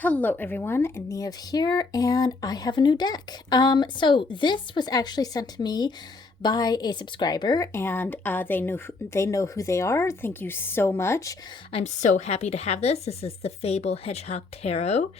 Hello everyone, Neve here, and I have a new deck. So this was actually sent to me by a subscriber, and they know who they are. Thank you so much. I'm so happy to have this. This is the Fable Hedgehog Tarot,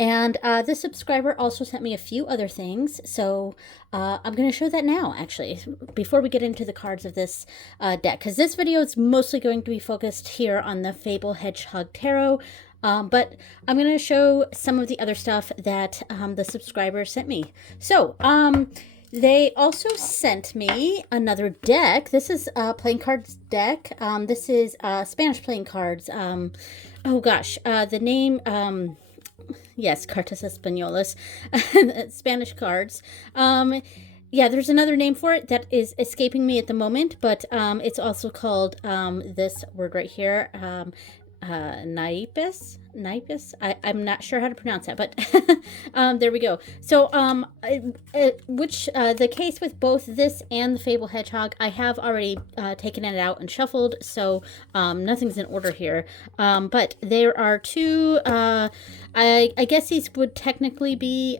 and this subscriber also sent me a few other things. So I'm going to show that now, actually, before we get into the cards of this deck, because this video is mostly going to be focused here on the Fable Hedgehog Tarot. But I'm going to show some of the other stuff that the subscriber sent me. So, they also sent me another deck. This is a playing cards deck. This is Spanish playing cards. Oh gosh, the name, yes, Cartas Españolas, Spanish cards. Yeah, there's another name for it that is escaping me at the moment, but it's also called this word right here. Naipes. I'm not sure how to pronounce that, but there we go. So the case with both this and the Fable Hedgehog, I have already taken it out and shuffled, so nothing's in order here. But there are two, I guess these would technically be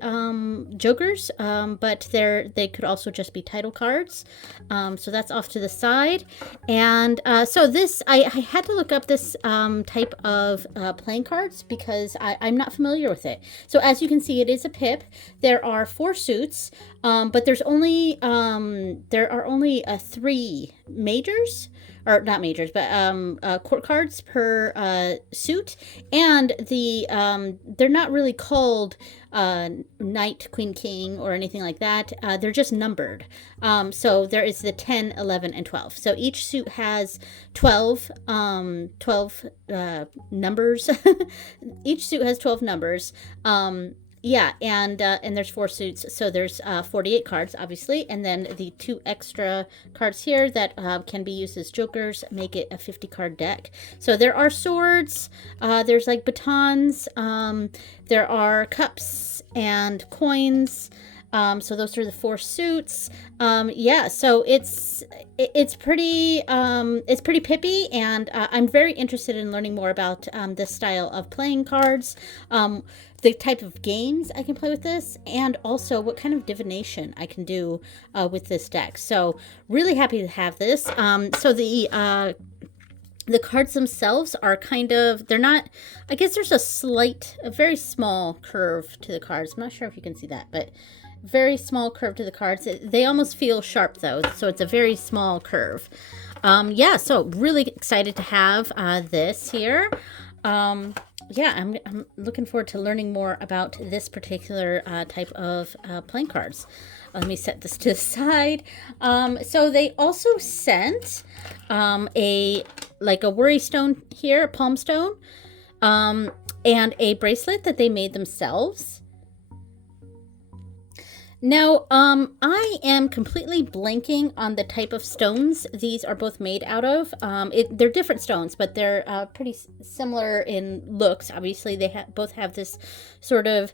jokers, but they could also just be title cards. So that's off to the side. And so this, I had to look up this type of playing cards because I'm not familiar with it. So as you can see, it is a pip. There are 4 suits, but there are only 3 majors, or not majors, but court cards per suit, and they're not really called knight, queen, king, or anything like that. They're just numbered. So there is the 10, 11, and 12. So each suit has 12 numbers. Each suit has 12 numbers. Yeah, and there's 4 suits, so there's 48 cards, obviously, and then the 2 extra cards here that can be used as jokers make it a 50-card deck. So there are swords, there's like batons, there are cups and coins. So those are the 4 suits. Yeah, so it's pretty pippy, and I'm very interested in learning more about this style of playing cards, the type of games I can play with this, and also what kind of divination I can do with this deck. So really happy to have this. So the cards themselves are kind of, they're not, I guess there's a very small curve to the cards. I'm not sure if you can see that, but very small curve to the cards. They almost feel sharp though, so it's a very small curve. Yeah, so really excited to have this here. Yeah, I'm looking forward to learning more about this particular type of playing cards. Let me set this to the side. So they also sent a worry stone here, a palm stone, and a bracelet that they made themselves. Now, I am completely blanking on the type of stones these are both made out of. They're different stones, but they're pretty similar in looks. Obviously, they both have this sort of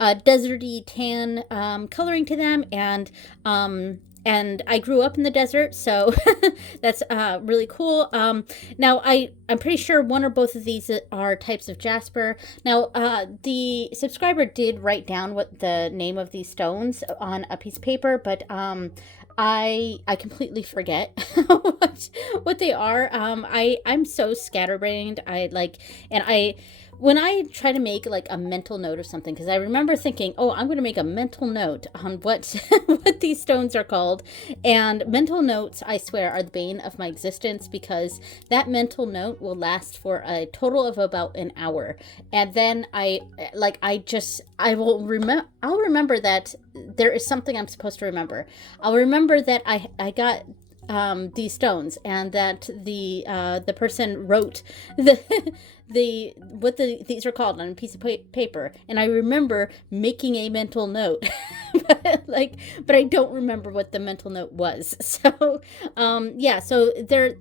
deserty tan coloring to them, and I grew up in the desert, so that's really cool. Now, I'm pretty sure one or both of these are types of Jasper. Now, the subscriber did write down what the name of these stones on a piece of paper, but I completely forget what they are. I'm so scatterbrained. When I try to make like a mental note of something, because I remember thinking, oh, I'm going to make a mental note on what what these stones are called, and mental notes, I swear, are the bane of my existence, because that mental note will last for a total of about an hour, and then I'll remember that there is something I'm supposed to remember. I'll remember that I got these stones, and that the person wrote these are called on a piece of paper, and I remember making a mental note, but I don't remember what the mental note was. So yeah, so they're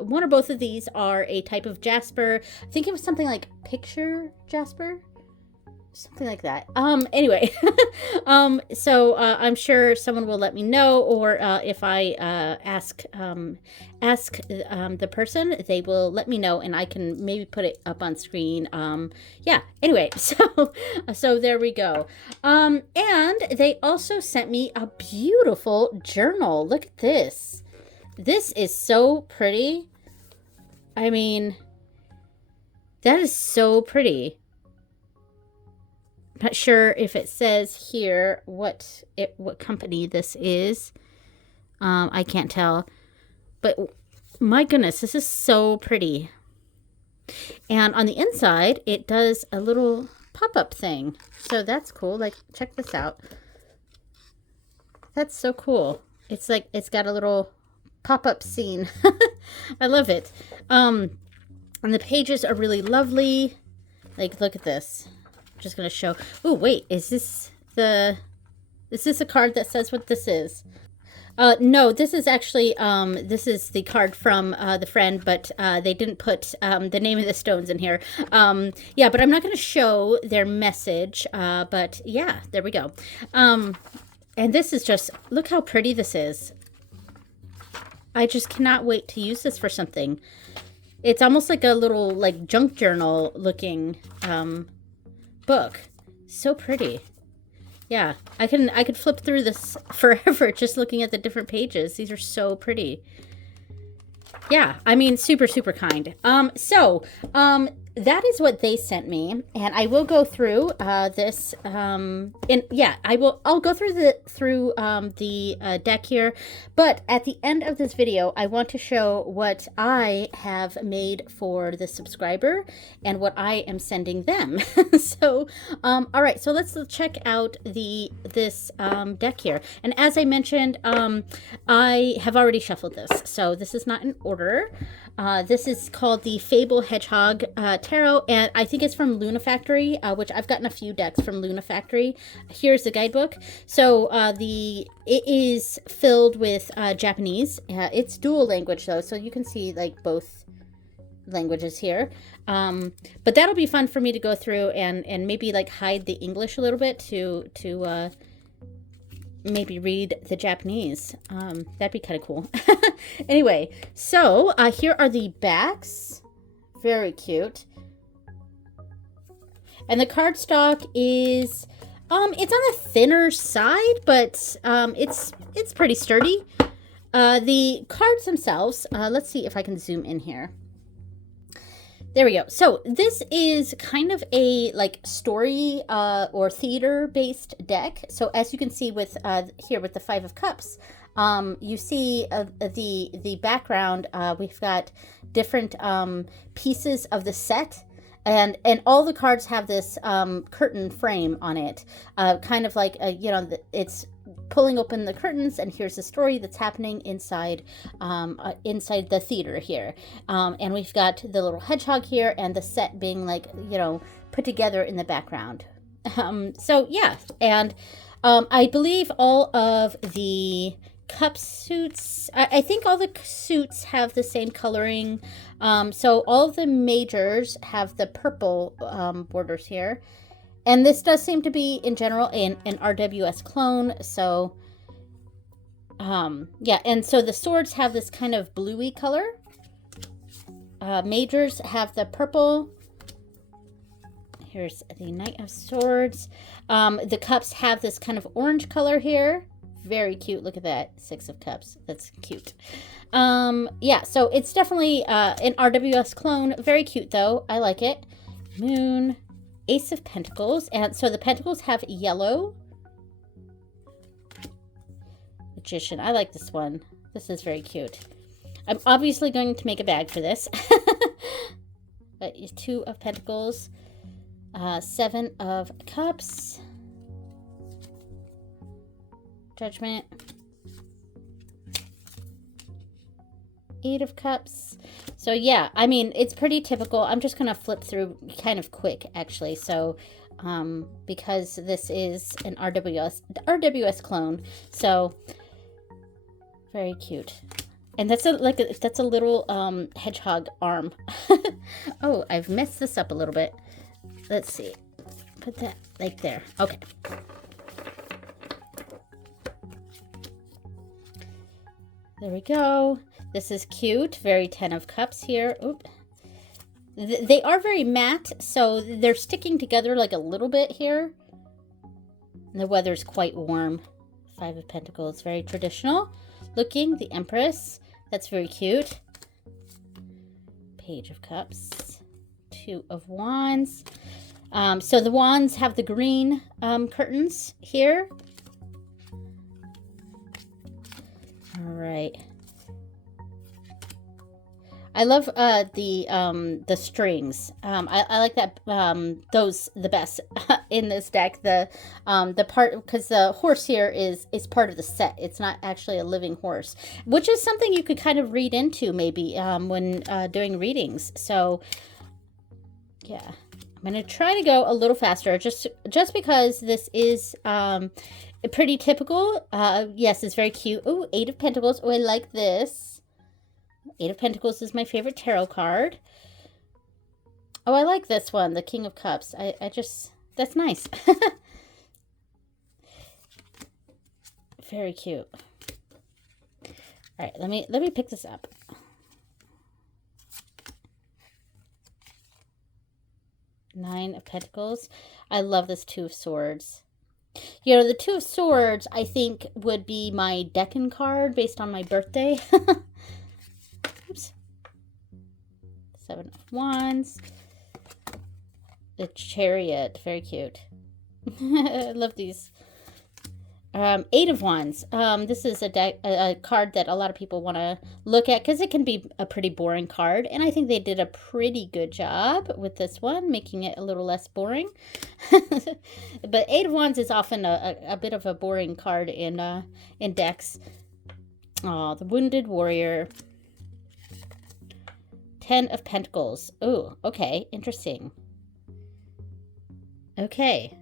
one or both of these are a type of Jasper. I think it was something like picture Jasper. Something like that. Anyway, so I'm sure someone will let me know, or if I ask the person, they will let me know, and I can maybe put it up on screen. Yeah. Anyway, so there we go. And they also sent me a beautiful journal. Look at this. This is so pretty. I mean, that is so pretty. Not sure if it says here what company this is. I can't tell. But my goodness, this is so pretty. And on the inside, it does a little pop-up thing. So that's cool. Like, check this out. That's so cool. It's like, it's got a little pop-up scene. I love it. And the pages are really lovely. Like, look at this. I'm just going to show. Oh, wait. Is this a card that says what this is? No, this is actually, this is the card from the friend, but they didn't put the name of the stones in here. Yeah, but I'm not going to show their message, but yeah, there we go. And this is just, look how pretty this is. I just cannot wait to use this for something. It's almost like a little, like, junk journal looking book. So pretty. Yeah, I could flip through this forever just looking at the different pages. These are so pretty. Yeah, I mean, super, super kind. That is what they sent me, and I will go through this. And yeah, I'll go through the deck here. But at the end of this video, I want to show what I have made for the subscriber and what I am sending them. So, all right. So let's check out this deck here. And as I mentioned, I have already shuffled this, so this is not in order. This is called the Fable Hedgehog Tarot, and I think it's from Luna Factory, which I've gotten a few decks from Luna Factory. Here's the guidebook. So it is filled with Japanese. It's dual language though, so you can see like both languages here. But that'll be fun for me to go through and maybe like hide the English a little bit to maybe read the Japanese. That'd be kind of cool. Anyway, so here are the backs. Very cute. And the cardstock is it's on the thinner side, but it's pretty sturdy. The cards themselves, let's see if I can zoom in here. There we go. So this is kind of a like story or theater based deck. So as you can see with here with the Five of Cups, you see the background. We've got different pieces of the set, and all the cards have this curtain frame on it, kind of like you know, it's pulling open the curtains, and here's the story that's happening inside inside the theater here. And we've got the little hedgehog here, and the set being like, you know, put together in the background. So yeah, and I believe all of the cup suits, I think all the suits have the same coloring. So all of the majors have the purple borders here. And this does seem to be, in general, an RWS clone. So, yeah. And so the swords have this kind of bluey color. Majors have the purple. Here's the Knight of Swords. The cups have this kind of orange color here. Very cute. Look at that. Six of Cups. That's cute. Yeah, so it's definitely an RWS clone. Very cute, though. I like it. Moon. Ace of Pentacles, and so the pentacles have yellow. Magician, I like this one. This is very cute. I'm obviously going to make a bag for this. But Two of Pentacles, Seven of Cups, Judgment, Eight of Cups. So yeah, I mean, it's pretty typical. I'm just gonna flip through kind of quick, actually. So because this is an RWS clone, so very cute. And that's a little hedgehog arm. Oh, I've messed this up a little bit. Let's see. put that like there. Okay. There we go. This is cute. Very 10 of Cups here. Oop. They are very matte, so they're sticking together like a little bit here. And the weather's quite warm. 5 of Pentacles. Very traditional looking. The Empress. That's very cute. Page of Cups. 2 of Wands. So the wands have the green curtains here. All right. I love the strings. I like that those the best in this deck. The part, because the horse here is part of the set. It's not actually a living horse, which is something you could kind of read into maybe when doing readings. So yeah, I'm gonna try to go a little faster, just because this is pretty typical. Yes, it's very cute. Oh, 8 of Pentacles. Oh, I like this. 8 of Pentacles is my favorite tarot card. Oh, I like this one, the King of Cups. I just, that's nice. Very cute. All right, let me pick this up. Nine of Pentacles. I love this 2 of Swords. You know, the 2 of Swords, I think, would be my Decan card based on my birthday. Oops. 7 of Wands. The Chariot. Very cute. I love these. 8 of Wands. This is a card that a lot of people want to look at because it can be a pretty boring card. And I think they did a pretty good job with this one, making it a little less boring. But 8 of Wands is often a bit of a boring card in decks. Oh, the Wounded Warrior. 10 of Pentacles. Oh, okay. Interesting. Okay.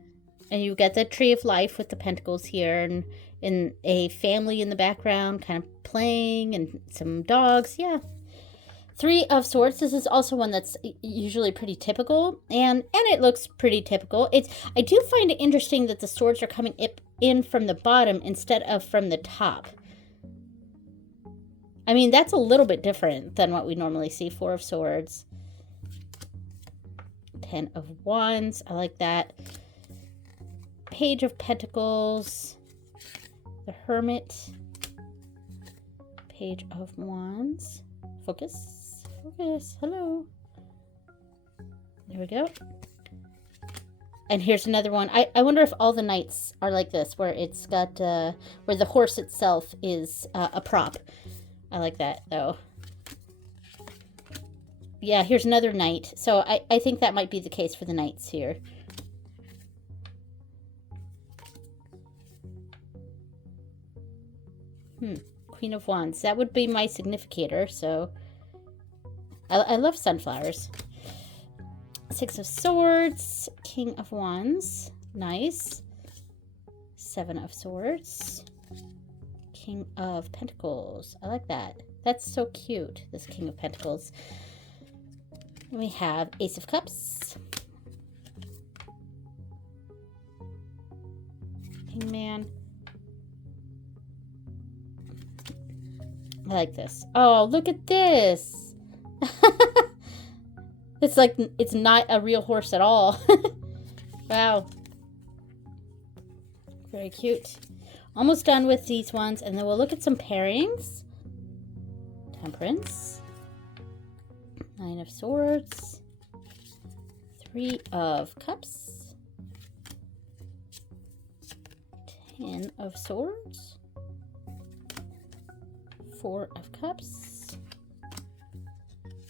And you get the Tree of Life with the pentacles here, and a family in the background kind of playing, and some dogs. Yeah. 3 of Swords. This is also one that's usually pretty typical, and it looks pretty typical. I do find it interesting that the swords are coming in from the bottom instead of from the top. I mean, that's a little bit different than what we normally see. 4 of Swords. 10 of Wands. I like that. Page of Pentacles. The Hermit. Page of Wands. Focus. Focus. Hello. There we go. And here's another one. I wonder if all the knights are like this, where it's got, where the horse itself is a prop. I like that, though. Yeah, here's another knight. So I think that might be the case for the knights here. Queen of Wands. That would be my significator, so... I love sunflowers. 6 of Swords. King of Wands. Nice. 7 of Swords. King of Pentacles. I like that. That's so cute, this King of Pentacles. And we have Ace of Cups. Hangman. I like this. Oh, look at this. It's like, it's not a real horse at all. Wow. Very cute. Almost done with these ones, and then we'll look at some pairings. Temperance. 9 of Swords. 3 of Cups. 10 of Swords. 4 of Cups.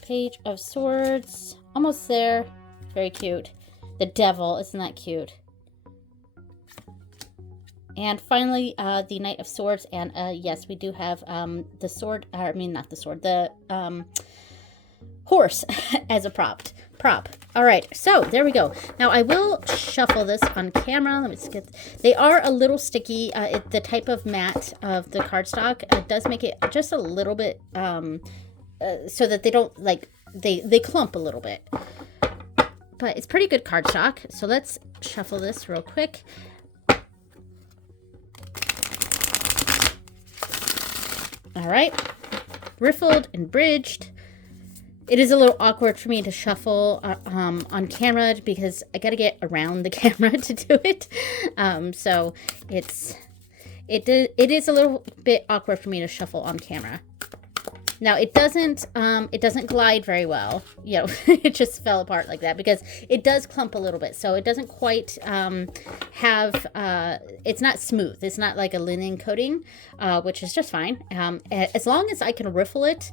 Page of Swords. Almost there. Very cute. The Devil. Isn't that cute? And finally, the Knight of Swords. And yes, we do have the sword. I mean, not the sword. The horse as a prop. All right, so there we go. Now I will shuffle this on camera. Let me just get. They are a little sticky. The type of matte of the cardstock does make it just a little bit so that they don't like they clump a little bit. but it's pretty good cardstock. So let's shuffle this real quick. All right, riffled and bridged. It is a little awkward for me to shuffle on camera because I got to get around the camera to do it. So it is a little bit awkward for me to shuffle on camera. Now it doesn't glide very well. You know, it just fell apart like that because it does clump a little bit. So it doesn't quite have, it's not smooth. It's not like a linen coating, which is just fine. As long as I can riffle it,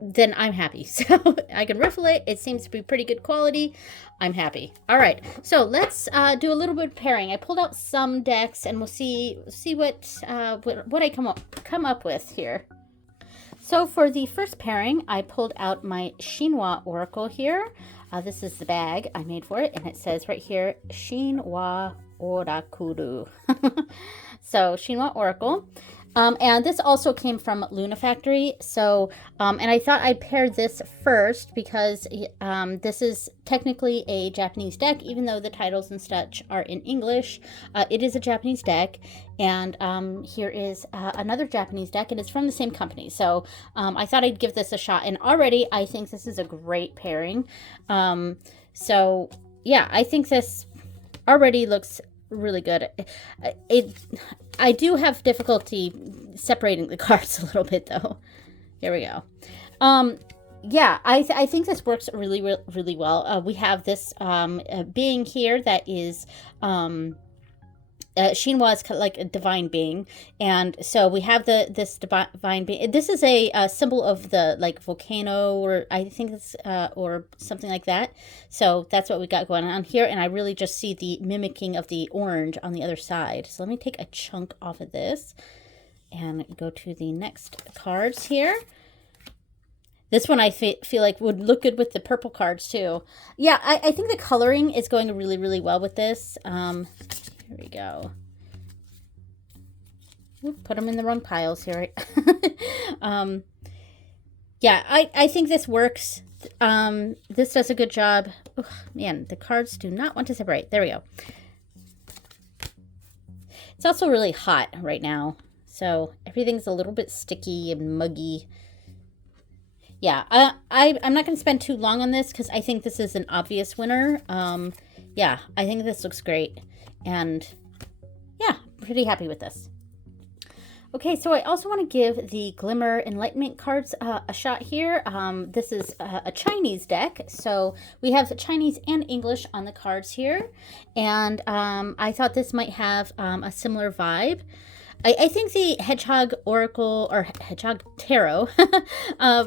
then I'm happy. So I can riffle it. It seems to be pretty good quality. I'm happy. All right, so let's do a little bit of pairing. I pulled out some decks, and we'll see what I come up with here. So for the first pairing, I pulled out my Chinois Oracle here. This is the bag I made for it, and it says right here, Chinois Orakuru. So Chinois Oracle. And this also came from Luna Factory. So, and I thought I'd pair this first because this is technically a Japanese deck, even though the titles and such are in English. It is a Japanese deck. And here is another Japanese deck, and it's from the same company. So I thought I'd give this a shot. And already I think this is a great pairing. So yeah, I think this already looks really good. I do have difficulty separating the cards a little bit though. Here we go. Yeah, I think this works really well. We have this being here that is Chinois is kind of like a divine being, and so we have this divine being. This is a symbol of the like volcano, or I think it's or something like that. So that's what we got going on here, and I really just see the mimicking of the orange on the other side. So let me take a chunk off of this and go to the next cards here. This one I feel like would look good with the purple cards too. Yeah, I think the coloring is going really well with this. Here we go. Oop, put them in the wrong piles here. Yeah, I think this works. This does a good job. Oh, man, the cards do not want to separate. There we go. It's also really hot right now, so everything's a little bit sticky and muggy. Yeah, I'm not going to spend too long on this because I think this is an obvious winner. Yeah, I think this looks great. And yeah, pretty happy with this. Okay, so I also want to give the Glimmer Enlightenment cards a shot here. This is a Chinese deck, so we have Chinese and English on the cards here. And I thought this might have a similar vibe. I think the Hedgehog Oracle or Hedgehog Tarot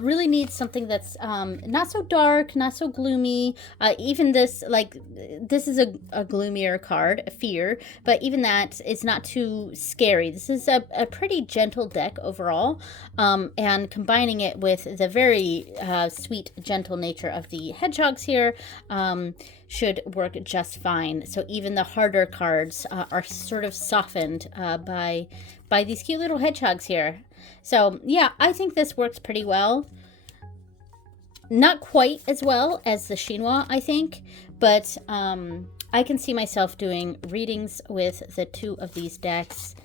really needs something that's not so dark, not so gloomy. Even this, like, this is a gloomier card, Fear, but even that is not too scary. This is a pretty gentle deck overall, and combining it with the very sweet, gentle nature of the hedgehogs here should work just fine. So even the harder cards are sort of softened by these cute little hedgehogs here. So yeah, I think this works pretty well. Not quite as well as the Chinois, I think, but I can see myself doing readings with the two of these decks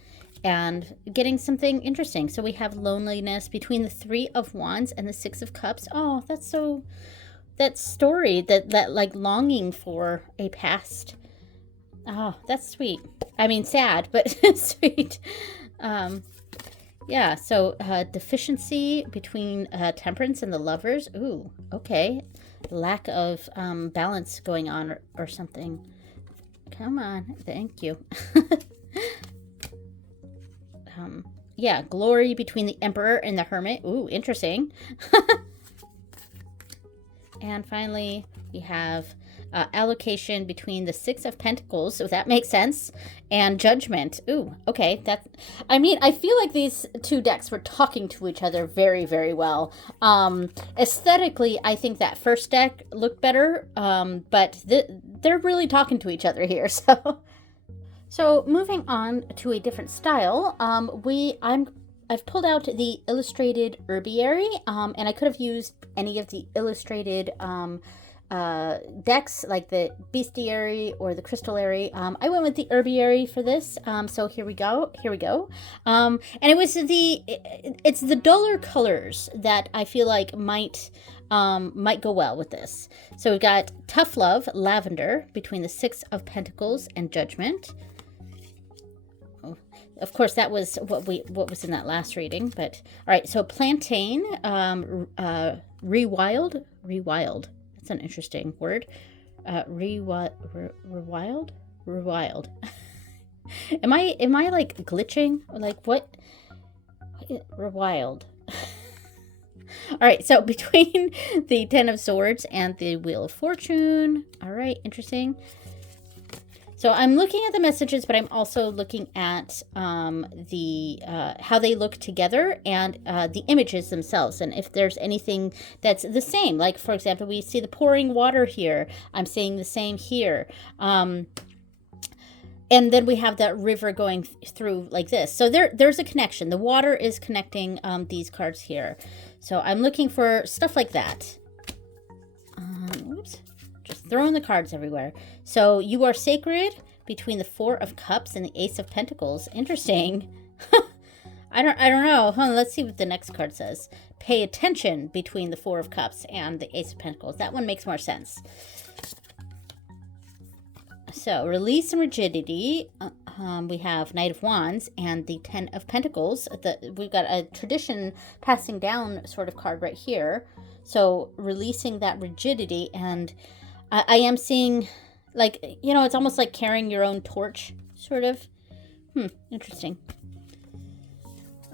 and getting something interesting. So we have loneliness between the Three of Wands and the Six of Cups. Oh, that's so... that story, that like longing for a past. Oh, that's sweet. I mean, sad, but sweet. Yeah, so deficiency between Temperance and the Lovers. Ooh, okay. Lack of balance going on or something. Come on, thank you. Yeah, glory between the Emperor and the Hermit. Ooh, interesting. And finally, we have allocation between the Six of Pentacles, so that makes sense, and Judgment. Ooh, okay. I mean, I feel like these two decks were talking to each other very well. Aesthetically, I think that first deck looked better, but they're really talking to each other here. So moving on to a different style, I've pulled out the illustrated herbiary, and I could have used any of the illustrated decks, like the Bestiary or the Crystallary. I went with the Herbiary for this. So here we go. And it was it's the duller colors that I feel like might go well with this. So we've got Tough Love, Lavender, between the Six of Pentacles and Judgment. Oh, of course, that was what was in that last reading. But all right, so Plantain, Rewild. That's an interesting word. Rewild. Am I like glitching? Like what? Rewild. All right, so between the Ten of Swords and the Wheel of Fortune. All right, interesting. So I'm looking at the messages, but I'm also looking at how they look together and the images themselves, and if there's anything that's the same. Like, for example, we see the pouring water here. I'm seeing the same here. And then we have that river going through like this. So there's a connection. The water is connecting these cards here. So I'm looking for stuff like that. Oops. Just throwing the cards everywhere. So you are sacred between the Four of Cups and the Ace of Pentacles. Interesting. I don't know. Hold on, let's see what the next card says. Pay attention between the Four of Cups and the Ace of Pentacles. That one makes more sense. So release and rigidity. We have Knight of Wands and the Ten of Pentacles. We've got a tradition passing down sort of card right here. So releasing that rigidity, and I am seeing, like, you know, it's almost like carrying your own torch, sort of. Interesting.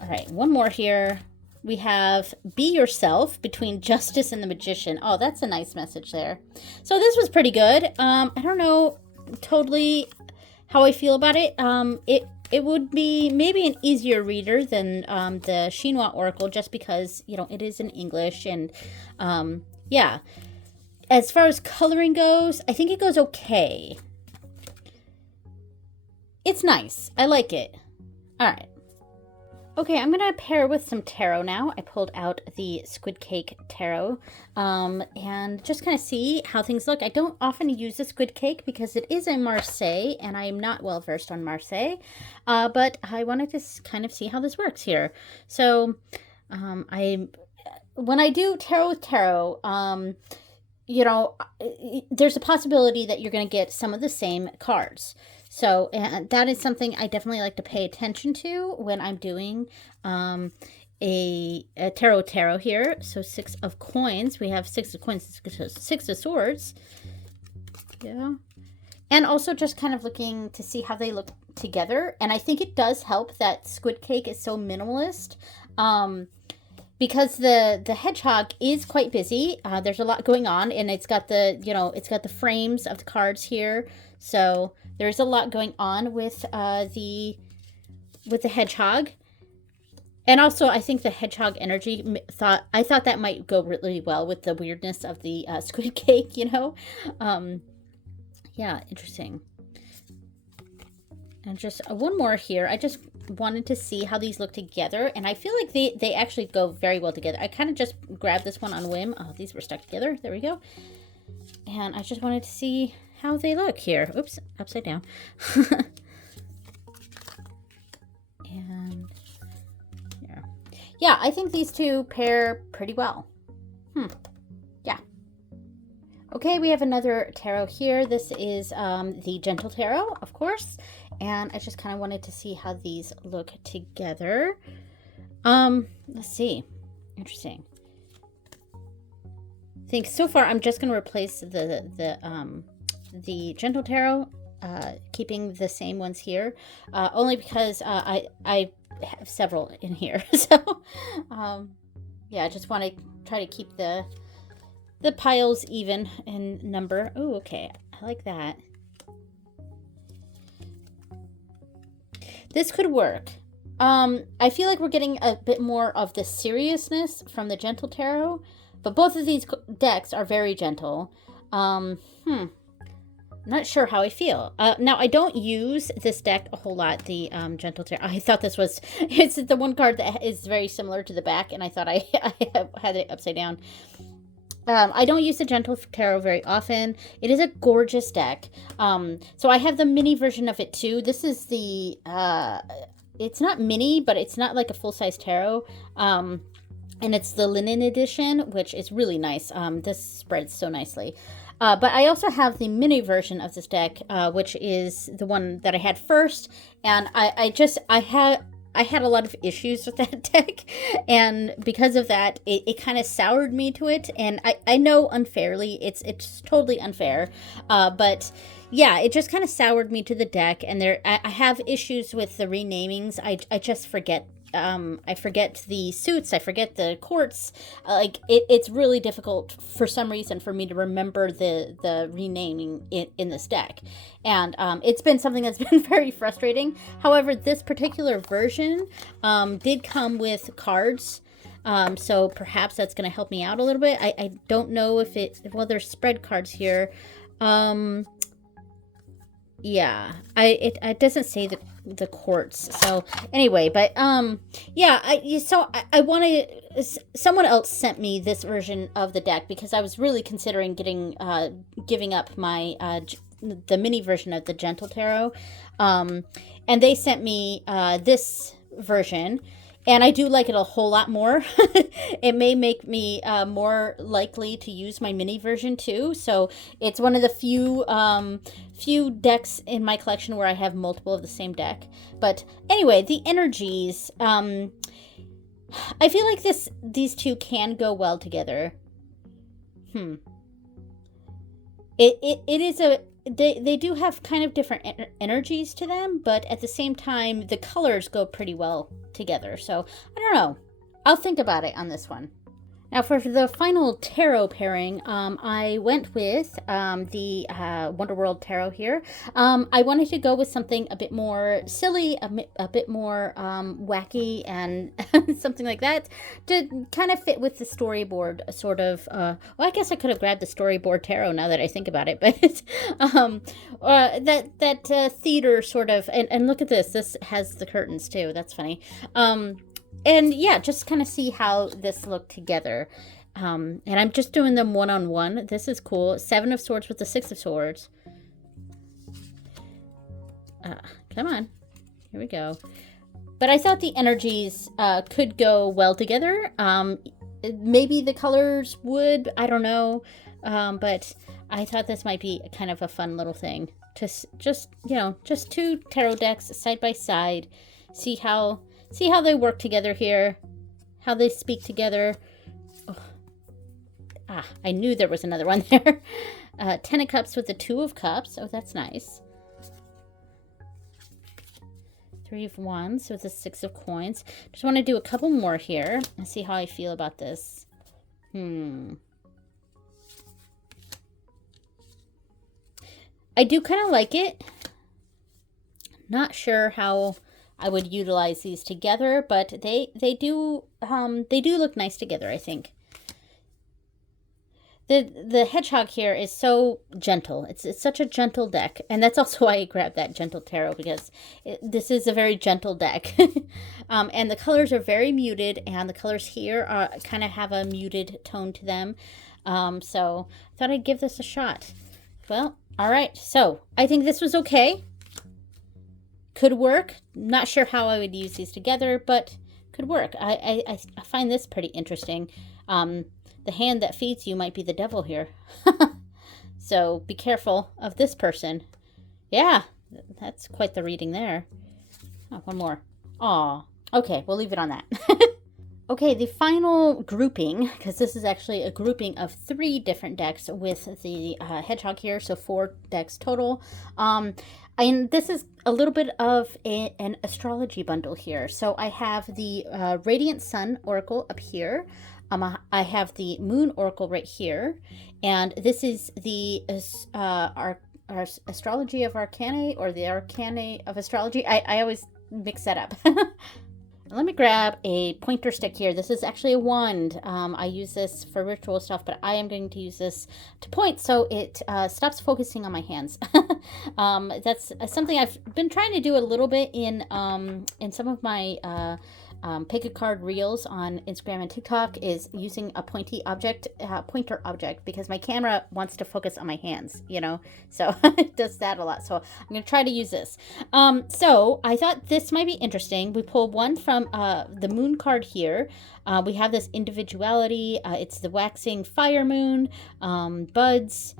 All right, one more here. We have Be Yourself between Justice and the Magician. Oh, that's a nice message there. So this was pretty good. I don't know totally how I feel about it. It would be maybe an easier reader than the Chinois Oracle, just because, you know, it is in English. And yeah, as far as coloring goes, I think it goes okay. It's nice. I like it. All right. Okay, I'm going to pair with some tarot now. I pulled out the Squid Cake Tarot and just kind of see how things look. I don't often use the Squid Cake because it is in Marseille, and I am not well versed on Marseille, but I wanted to kind of see how this works here. So when I do tarot with tarot, you know, there's a possibility that you're going to get some of the same cards. So that is something I definitely like to pay attention to when I'm doing a tarot here. So Six of Coins. We have Six of Coins, Six of Swords. Yeah. And also just kind of looking to see how they look together. And I think it does help that Squid Cake is so minimalist. Because the hedgehog is quite busy. There's a lot going on, and it's got the, you know, it's got the frames of the cards here. So there's a lot going on with the hedgehog. And also, I think the hedgehog energy, I thought that might go really well with the weirdness of the Squid Cake, you know. Yeah, interesting. And just one more here. I just wanted to see how these look together, and I feel like they actually go very well together. I kind of just grabbed this one on whim. Oh, these were stuck together. There we go. And I just wanted to see how they look here. Oops, upside down. And yeah, I think these two pair pretty well. Yeah. Okay, we have another tarot here. This is the Gentle Tarot, of course. And I just kind of wanted to see how these look together. Let's see. Interesting. I think so far I'm just going to replace the Gentle Tarot, keeping the same ones here, only because I have several in here. So, yeah, I just want to try to keep the piles even in number. Oh, okay. I like that. This could work. I feel like we're getting a bit more of the seriousness from the Gentle Tarot, but both of these decks are very gentle. Not sure how I feel. Now, I don't use this deck a whole lot, the Gentle Tarot. I thought it's the one card that is very similar to the back, and I thought I had it upside down. I don't use the Gentle Tarot very often. It is a gorgeous deck. So I have the mini version of it too. This is the, it's not mini, but it's not like a full-size tarot. And it's the linen edition, which is really nice. This spreads so nicely. But I also have the mini version of this deck, which is the one that I had first. And I had a lot of issues with that deck, and because of that, it kind of soured me to it. And I know unfairly, it's totally unfair, but yeah, it just kind of soured me to the deck. And I have issues with the renamings. I just forget. I forget the suits, I forget the courts. It's really difficult for some reason for me to remember the renaming in this deck. And it's been something that's been very frustrating. However, this particular version did come with cards. So perhaps that's going to help me out a little bit. I don't know if well, there's spread cards here. Yeah, it doesn't say the courts. So anyway, but yeah, I wanted, someone else sent me this version of the deck because I was really considering giving up my the mini version of the Gentle Tarot, and they sent me this version. And I do like it a whole lot more. It may make me more likely to use my mini version too. So it's one of the few decks in my collection where I have multiple of the same deck. But anyway, the energies. I feel like these two can go well together. It is a... They do have kind of different energies to them, but at the same time, the colors go pretty well together. So, I don't know. I'll think about it on this one. Now, for the final tarot pairing, I went with the Wonderworld Tarot here. I wanted to go with something a bit more silly, a bit more wacky, and something like that to kind of fit with the storyboard sort of. Well, I guess I could have grabbed the storyboard tarot now that I think about it, but that theater sort of. And look at this. This has the curtains too. That's funny. And yeah, just kind of see how this looked together. And I'm just doing them one-on-one. This is cool. 7 of Swords with the 6 of Swords. Come on. Here we go. But I thought the energies could go well together. Maybe the colors would. I don't know. But I thought this might be kind of a fun little thing. Just 2 tarot decks side by side. See how they work together here, how they speak together. Oh. I knew there was another one there. 10 of Cups with the 2 of Cups. Oh, that's nice. 3 of Wands with the 6 of Coins. Just want to do a couple more here and see how I feel about this. I do kind of like it. Not sure how I would utilize these together, but they do look nice together, I think. The hedgehog here is so gentle. It's such a gentle deck, and that's also why I grabbed that Gentle Tarot, because this is a very gentle deck. And the colors are very muted, and the colors here kind of have a muted tone to them. So I thought I'd give this a shot. Well, all right. So I think this was okay. Could work. Not sure how I would use these together, but could work. I find this pretty interesting. The hand that feeds you might be the devil here. So be careful of this person. Yeah, that's quite the reading there. Oh, one more. Aw. Okay, we'll leave it on that. Okay, the final grouping, because this is actually a grouping of 3 different decks with the hedgehog here, so 4 decks total. And this is a little bit of an astrology bundle here. So I have the Radiant Sun Oracle up here. I have the Moon Oracle right here. And this is the our Astrology of Arcana, or the Arcana of Astrology. I always mix that up. Let me grab a pointer stick here. This is actually a wand. I use this for ritual stuff, but I am going to use this to point so it stops focusing on my hands. That's something I've been trying to do a little bit in some of my Pick a Card Reels on Instagram and TikTok is using a pointer object, because my camera wants to focus on my hands, you know, so it does that a lot. So I'm going to try to use this. So I thought this might be interesting. We pulled one from the moon card here. We have this individuality. It's the waxing fire moon, buds,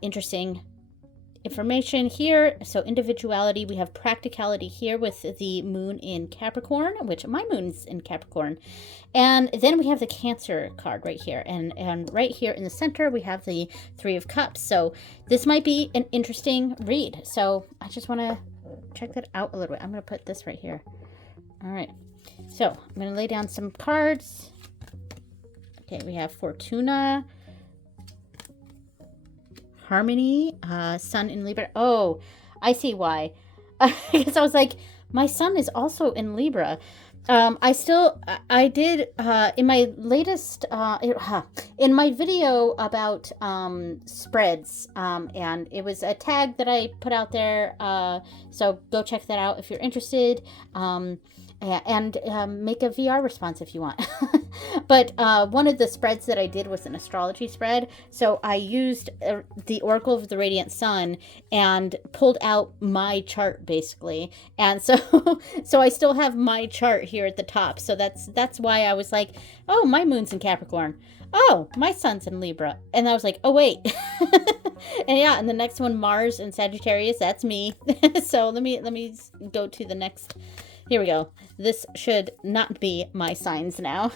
interesting information here. So individuality, we have practicality here with the moon in Capricorn, which my moon's in Capricorn. And then we have the Cancer card right here. And right here in the center, we have the Three of Cups. So this might be an interesting read. So I just want to check that out a little bit. I'm going to put this right here. All right. So I'm going to lay down some cards. Okay, we have Fortuna, Harmony, Sun in Libra. Oh, I see why. Because I was like, my sun is also in Libra. I did, in my latest, in my video about spreads, and it was a tag that I put out there, so go check that out if you're interested, and make a VR response if you want. But one of the spreads that I did was an astrology spread. So I used the Oracle of the Radiant Sun and pulled out my chart basically. And so so I still have my chart here at the top. So that's why I was like, oh, my moon's in Capricorn. Oh, my sun's in Libra. And I was like, oh, wait. And yeah, and the next one, Mars in Sagittarius, that's me. So let me go to the next. Here we go. This should not be my signs now.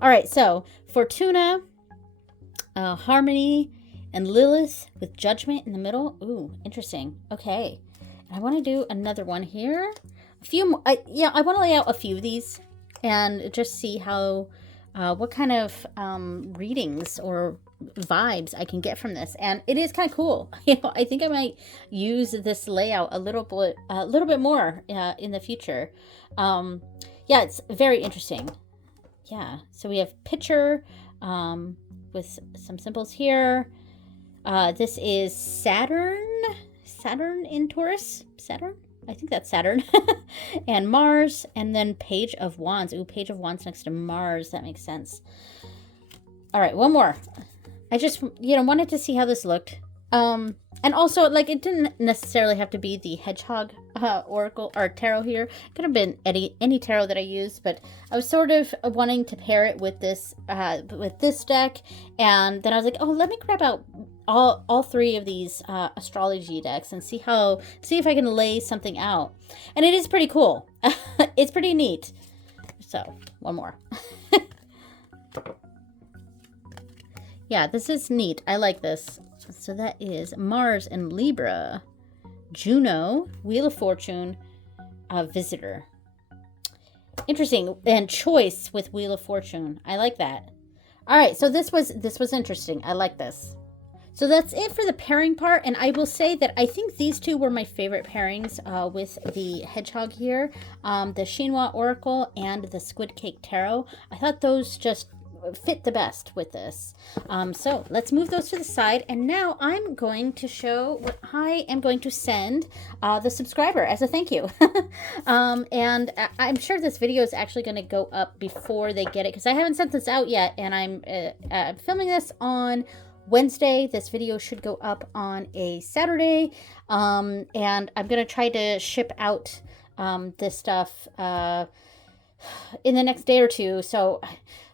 All right, so Fortuna, Harmony, and Lilith with Judgment in the middle. Ooh, interesting. Okay, I want to do another one here. A few more. I want to lay out a few of these and just see how, what kind of readings or vibes I can get from this. And it is kind of cool. You know, I think I might use this layout a little bit more in the future. Yeah, it's very interesting. Yeah, so we have picture with some symbols here. This is Saturn in Taurus. Saturn? I think that's Saturn. And Mars, and then Page of Wands. Ooh, Page of Wands next to Mars. That makes sense. All right, one more. I just, wanted to see how this looked. And also, like, it didn't necessarily have to be the Hedgehog Oracle or Tarot here. It could have been any tarot that I used, but I was sort of wanting to pair it with this deck. And then I was like, oh, let me grab out all three of these astrology decks and see if I can lay something out. And it is pretty cool. It's pretty neat. So, one more. Yeah, this is neat. I like this. So that is Mars in Libra, Juno, Wheel of Fortune, Visitor. Interesting. And Choice with Wheel of Fortune. I like that. All right, so this was interesting. I like this. So that's it for the pairing part, and I will say that I think these two were my favorite pairings with the Hedgehog here, the Chinois Oracle and the Squid Cake Tarot. I thought those just fit the best with this. So let's move those to the side, and now I'm going to show what I am going to send the subscriber as a thank you. And I'm sure this video is actually going to go up before they get it, because I haven't sent this out yet, and I'm filming this on Wednesday. This video should go up on a Saturday, and I'm going to try to ship out this stuff in the next day or two, so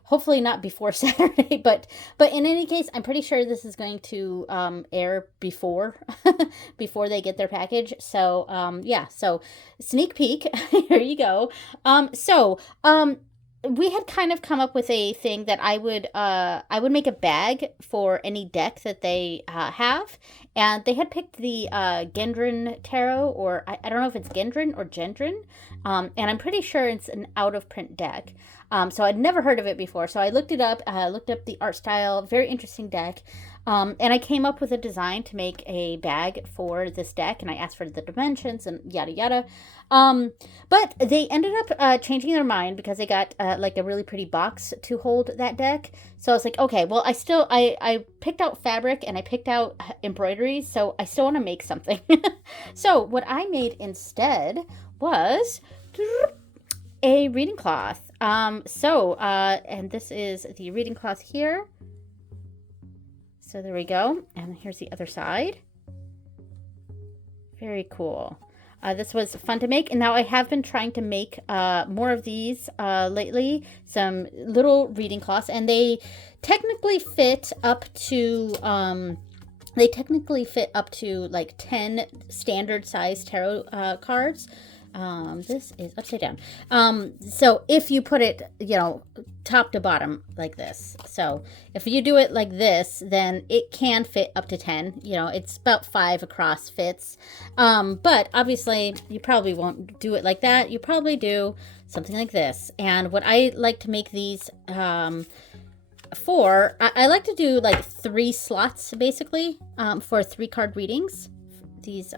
hopefully not before Saturday, but in any case, I'm pretty sure this is going to air before they get their package. So yeah, so sneak peek. Here you go. We had kind of come up with a thing that I would make a bag for any deck that they have, and they had picked the Gendron Tarot, or I don't know if it's Gendron or Gendron, and I'm pretty sure it's an out of print deck. So I'd never heard of it before, so I looked it up, looked up the art style, very interesting deck, and I came up with a design to make a bag for this deck, and I asked for the dimensions and yada yada. But they ended up changing their mind because they got like a really pretty box to hold that deck. So I was like, okay, well, I picked out fabric and I picked out embroidery, so I still want to make something. So what I made instead was a reading cloth. And this is the reading cloth here. So there we go. And here's the other side. Very cool. This was fun to make, and now I have been trying to make more of these lately. Some little reading cloths, and they technically fit up to like 10 standard size tarot cards. This is upside down. So if you put it, you know, top to bottom like this. So if you do it like this, then it can fit up to 10. You know, it's about 5 across fits. But obviously you probably won't do it like that. You probably do something like this. And what I like to make these, I like to do like 3 slots basically, for 3 card readings, these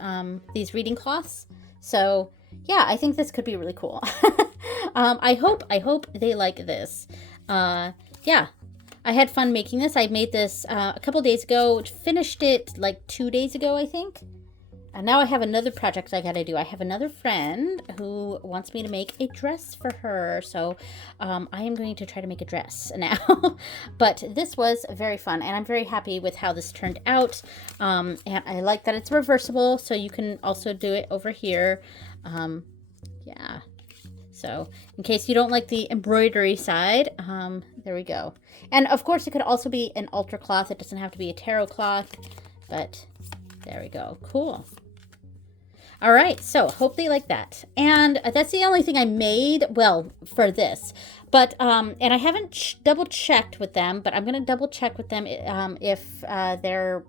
reading cloths. So yeah, I think this could be really cool. I hope they like this. Yeah, I had fun making this. I made this a couple days ago, finished it like 2 days ago, I think. And now I have another project I gotta do. I have another friend who wants me to make a dress for her. So I am going to try to make a dress now. But this was very fun, and I'm very happy with how this turned out. And I like that it's reversible, so you can also do it over here. Yeah. So in case you don't like the embroidery side, there we go. And of course it could also be an altar cloth. It doesn't have to be a tarot cloth, but there we go. Cool. All right, so hope they like that. And that's the only thing I made, well, for this. But, and I haven't double checked with them, but I'm going to double check with them if they're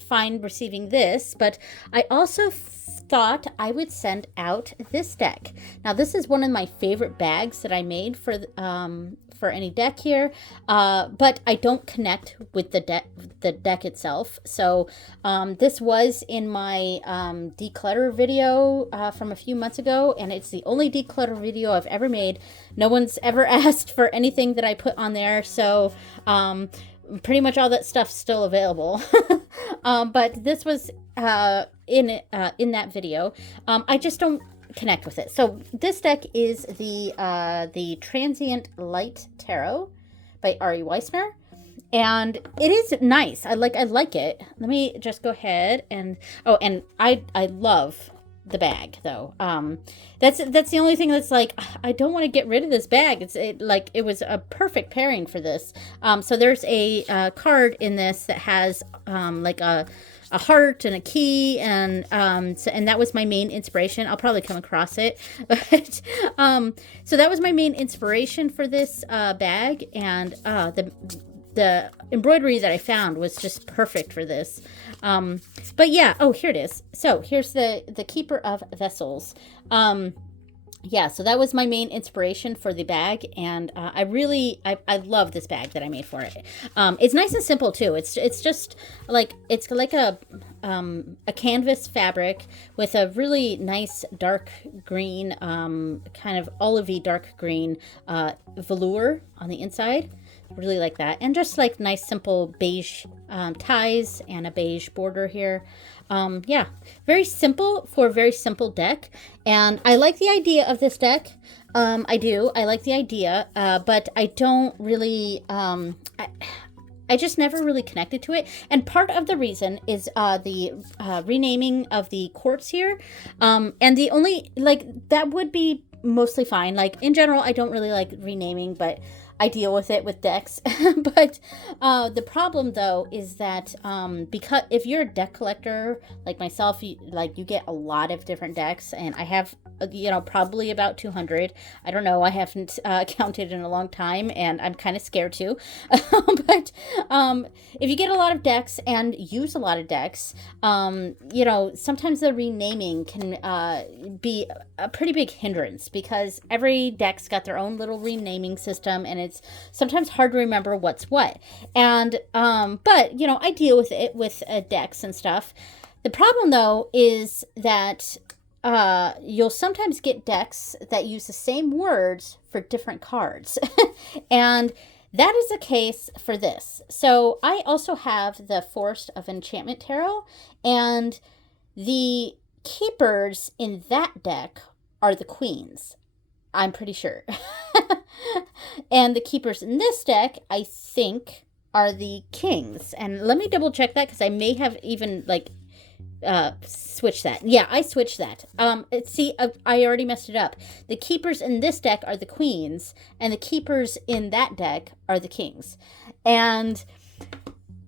fine receiving this. But I also thought I would send out this deck. Now, this is one of my favorite bags that I made for any deck here, but I don't connect with the deck itself. So this was in my declutter video from a few months ago, and it's the only declutter video I've ever made. No one's ever asked for anything that I put on there, so pretty much all that stuff's still available. But this was in that video. I just don't connect with it. So this deck is the Transient Light Tarot by Ari Weissner, and it is nice. I like it. Let me just go ahead and I love the bag though. That's the only thing that's like, I don't want to get rid of this bag. It was a perfect pairing for this. So there's a card in this that has like a heart and a key, and and that was my main inspiration. I'll probably come across it, but so that was my main inspiration for this bag, and the embroidery that I found was just perfect for this. But yeah, here it is. So here's the Keeper of Vessels. Yeah, so that was my main inspiration for the bag, and I love this bag that I made for it. It's nice and simple too. It's just like a canvas fabric with a really nice dark green, kind of olivey dark green velour on the inside. Really like that, and just like nice simple beige ties and a beige border here. Yeah, very simple for a very simple deck, and I like the idea of this deck. I like the idea, but I don't really I just never really connected to it, and part of the reason is the renaming of the quartz here, and the only, like, that would be mostly fine. Like, in general, I don't really like renaming, but I deal with it with decks. But the problem though is that because if you're a deck collector like myself, you get a lot of different decks, and I have probably about 200. I don't know, I haven't counted in a long time, and I'm kind of scared too. But if you get a lot of decks and use a lot of decks, sometimes the renaming can be a pretty big hindrance, because every deck's got their own little renaming system, and it's sometimes hard to remember what's what. And but I deal with it with decks and stuff. The problem though is that you'll sometimes get decks that use the same words for different cards. And that is the case for this. So I also have the Forest of Enchantment Tarot, and the keepers in that deck are the queens. I'm pretty sure. And the keepers in this deck, I think, are the kings. And let me double check that because I may have even like switch that. Yeah, I switched that. See, I already messed it up. The keepers in this deck are the queens, and the keepers in that deck are the kings. And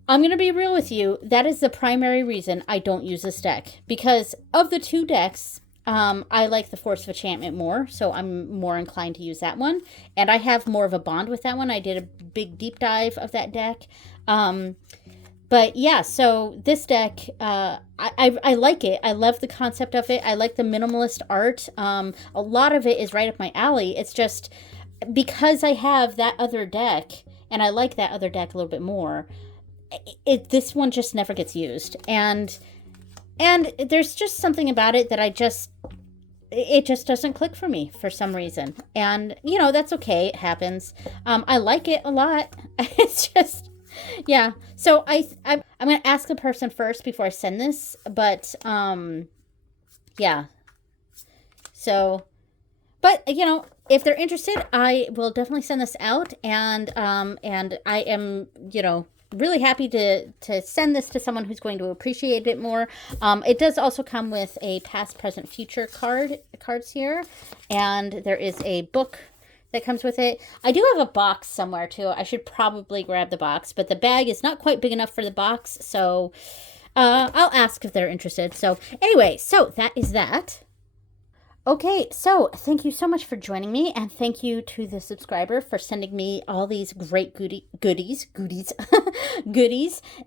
I'm going to be real with you. That is the primary reason I don't use this deck. Because of the two decks, I like the Force of Enchantment more, so I'm more inclined to use that one. And I have more of a bond with that one. I did a big deep dive of that deck. But yeah, so this deck, I like it. I love the concept of it. I like the minimalist art. A lot of it is right up my alley. It's just because I have that other deck, and I like that other deck a little bit more, this one just never gets used. And there's just something about it that it just doesn't click for me for some reason. And, you know, that's okay. It happens. I like it a lot. It's just... Yeah, so I'm going to ask the person first before I send this, but, yeah, so, but, you know, if they're interested, I will definitely send this out, and I am, you know, really happy to send this to someone who's going to appreciate it more. It does also come with a past, present, future cards here, and there is a book that comes with it. I do have a box somewhere too. I should probably grab the box, but the bag is not quite big enough for the box, so I'll ask if they're interested. So anyway, so that is that. Okay, so thank you so much for joining me, and thank you to the subscriber for sending me all these great goodies,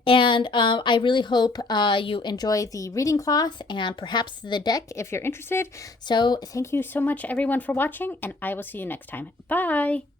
and I really hope you enjoy the reading cloth and perhaps the deck if you're interested. So thank you so much, everyone, for watching, and I will see you next time. Bye!